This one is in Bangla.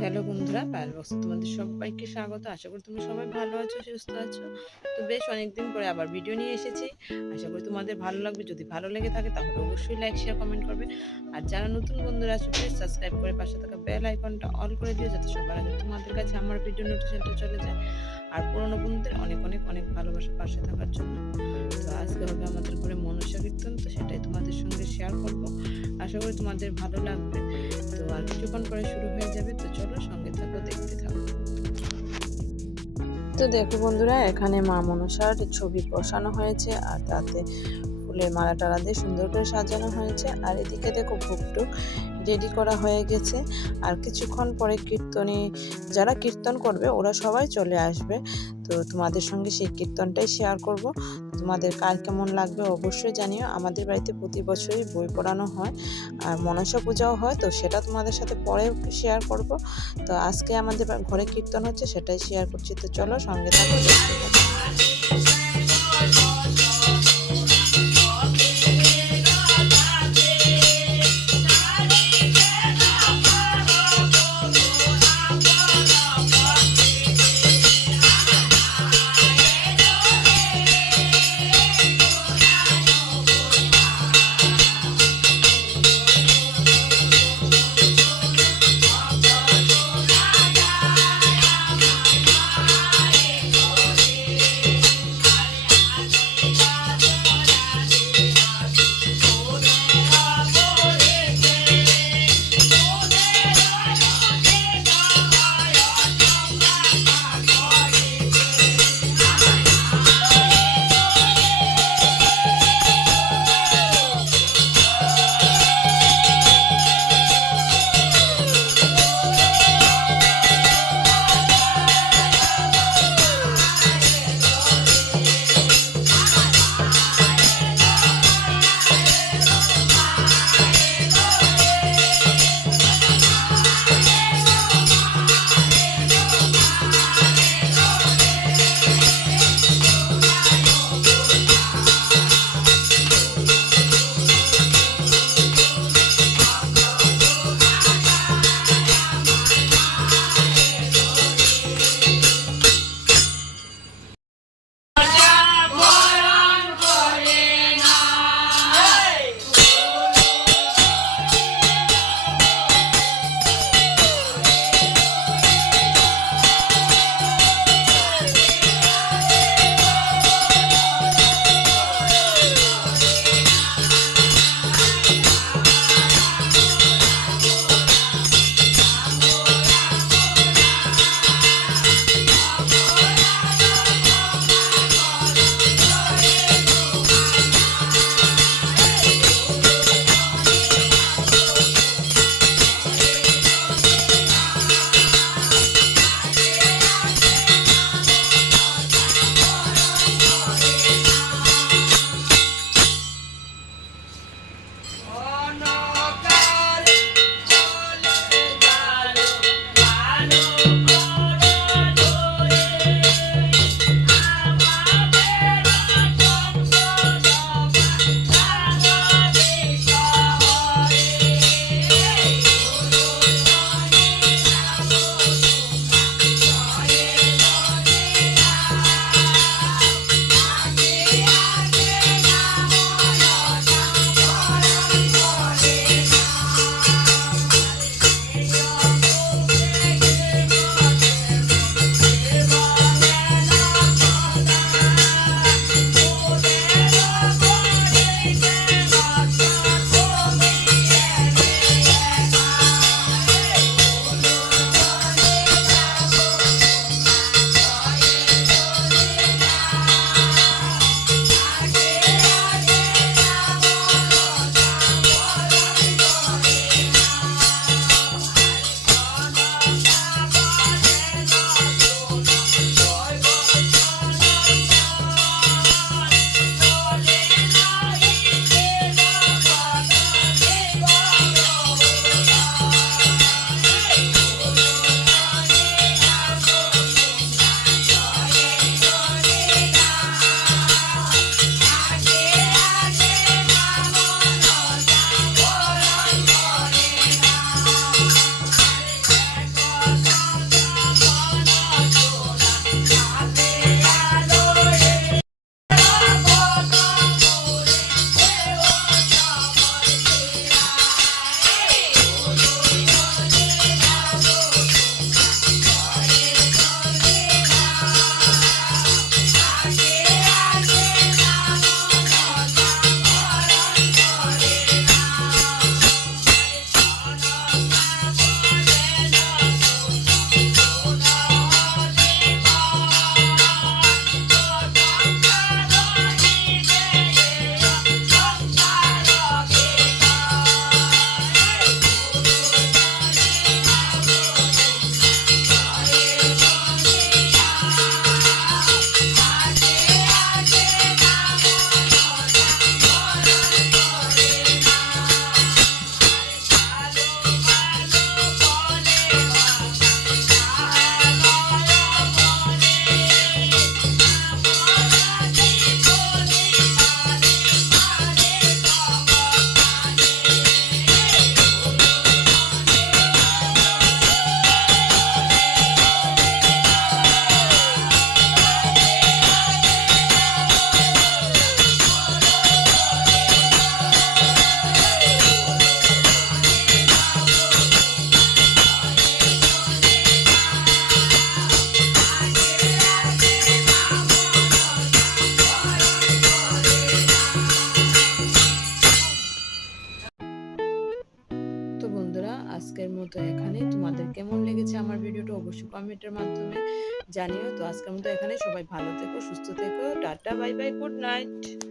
হ্যালো বন্ধুরা, পায়েল বক্সে তোমাদের সবাইকে স্বাগত। আশা করি তুমি সবাই ভালো আছো, সুস্থ আছো। তো বেশ অনেকদিন পরে আবার ভিডিও নিয়ে এসেছি। আশা করি তোমাদের ভালো লাগবে। যদি ভালো লেগে থাকে তাহলে অবশ্যই লাইক শেয়ার কমেন্ট করবে। আর যারা নতুন বন্ধুরা আছো প্লিজ সাবস্ক্রাইব করে পাশে থাকা বেল আইকনটা অল করে দিও যাতে সবার আগে তোমাদের কাছে আমার ভিডিও নোটিফিকেশনটা চলে যায়। আর পুরোনো বন্ধুদের অনেক অনেক অনেক ভালোবাসা পাশে থাকার জন্য। তো আজকে হবে আমাদের ঘরে মনসা কীর্তন, তো সেটাই তোমাদের সঙ্গে শেয়ার করব। আশা করি তোমাদের ভালো লাগবে। শুরু হয়ে যাবে, তো চলো সঙ্গে থাকো, দেখতে থাকো। তো দেখো বন্ধুরা, এখানে মা মনসার ছবি বসানো হয়েছে, আর তাতে ফুলের মালা টালা দিয়ে সুন্দর করে সাজানো হয়েছে। আর এদিকে দেখো ভুকটুক রেডি করা হয়ে গেছে। আর কিছুক্ষণ পরে কীর্তনী, যারা কীর্তন করবে ওরা সবাই চলে আসবে। তো তোমাদের সঙ্গে সেই কীর্তনটাই শেয়ার করব। তোমাদের কার কেমন লাগবে অবশ্যই জানিও। আমাদের বাড়িতে প্রতি বছরই বই পড়ানো হয় আর মনসা পূজাও হয়, তো সেটা তোমাদের সাথে পরে শেয়ার করব। তো আজকে আমাদের ঘরে কীর্তন হচ্ছে সেটাই শেয়ার করছি। তো চলো সঙ্গে থাকো। থাকো। মতো এখানে। তোমাদের কেমন লেগেছে আমার ভিডিওটা অবশ্যই কমেন্টের মাধ্যমে জানিও। তো আজকের মতো এখানে সবাই ভালো থেকো, সুস্থ থেকো। Tata bye bye good night